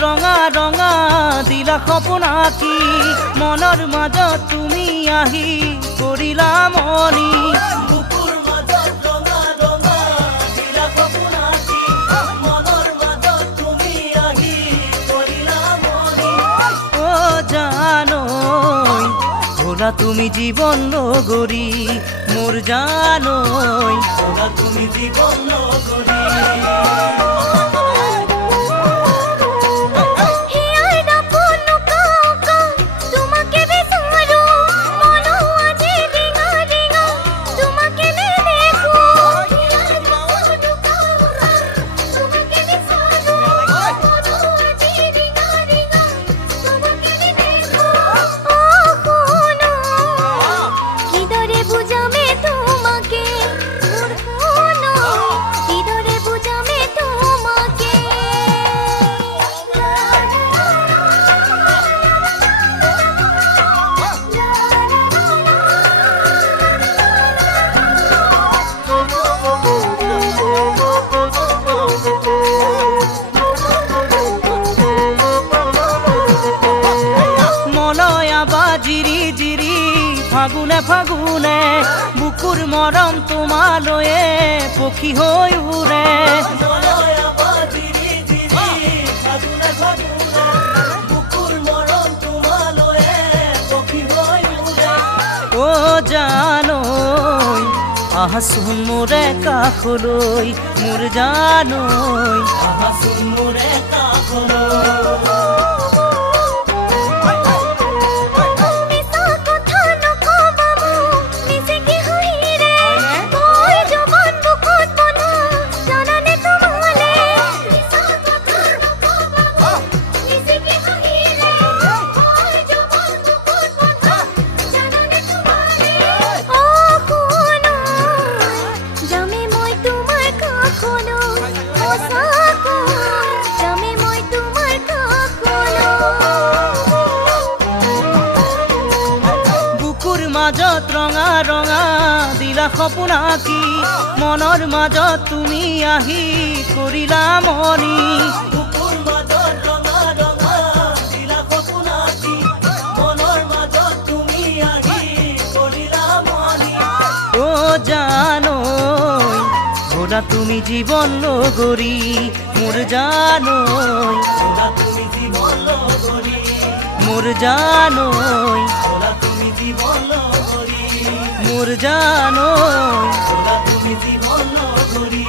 ৰঙা ৰঙা দিলা সপোন আঁকি মনৰ মাজত তুমি আহি কৰিলা মনি বুকুৰ মাজত ৰঙা ৰঙা দিলা সপোন আঁকি মনৰ মাজত তুমি আহি কৰিলা মনি ও জানৈ ভোলা তুমি জীবন লগৰী মোৰ জানৈ ভোলা তুমি জীবন লগৰী জিৰি জিৰি ফাগুনে ফাগুনে বুকুৰ মৰম তোমালয়ে পক্ষী হৈ উৰে ও জানৈ আহাচোন মোৰে কাষলৈ মোৰ জানৈ আহাচোন মোৰে কাষলৈ মাজত ৰঙা ৰঙা দিলা সপোন আঁকি মনৰ মাজত তুমি আহি কৰিলা মনি বুকুৰ মাজত ৰঙা ৰঙা দিলা সপোন আঁকি মনৰ মাজত তুমি আহি কৰিলা মনি ও জানৈ ভোলা তুমি জীবন লগৰী মোৰ জানৈ ভোলা তুমি জীবন লগৰী মোৰ জানৈ ভোলা তুমি জীবন লগৰী মোৰ জানৈ ভোলা তুমি জীবন লগৰী